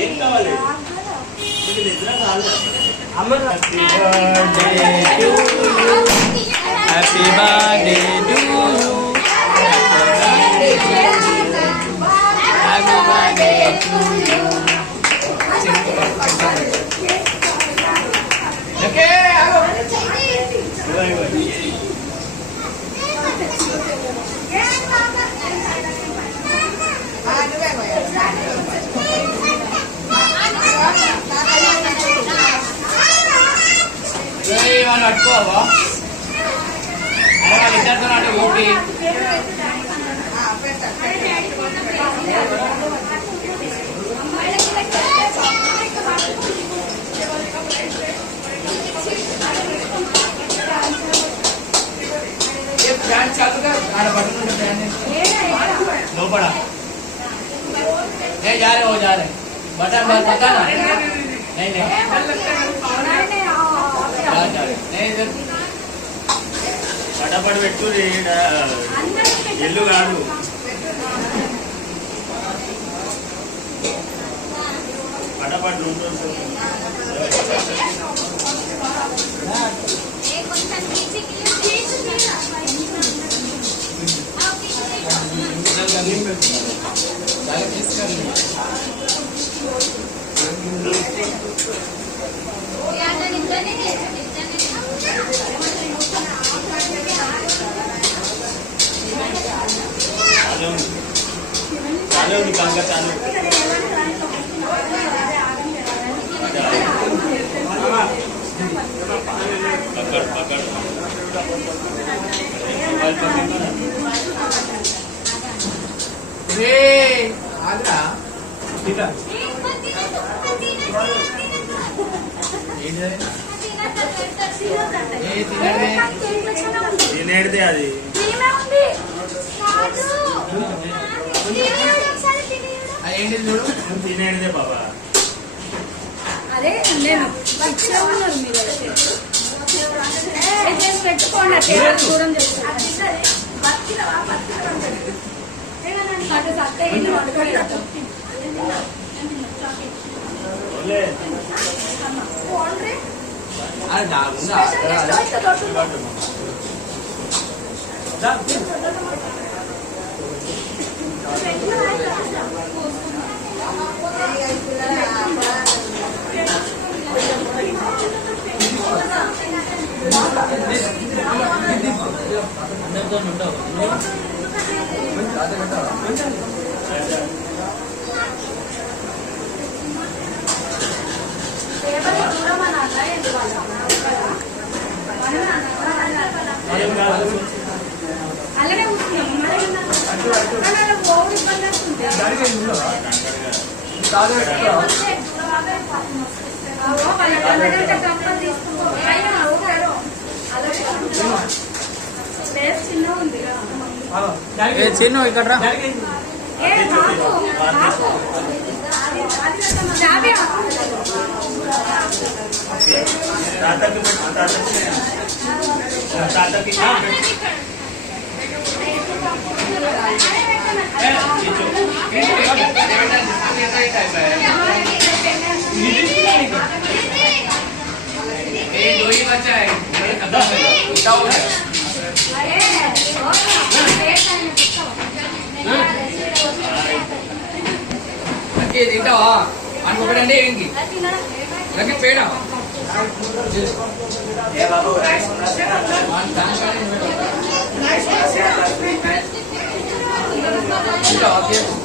ఏం కావాలి happy birthday to you happy birthday to you okay ఆగో మనం పట్టుకోవా అదే వాళ్ళు ఇద్దరితో అంటే ఊపి ఫ్యాన్ చాలుగా ఆడ పట్టుకుంటే ఫ్యాన్ లోపల नहीं जा रहे हो जा रहे बटन बंद पता ना नहीं नहीं नहीं फटाफट పెట్టు ఇల్లు కాదు फटाफट चालू निकाल कर चालू पकड़ पकड़ रे आजा ठीक है తినేడితే అది ఏంటి చూడు తినేడితే బాబా అదే నేను మంచిగా ఉన్నారు మీరు పెట్టుకోండి దూరం అలానే చిన్న ఇక్కడ రా बच्चा है తింటావా అనుకోకండి ఏంటి అలాగే పేడ తింటావా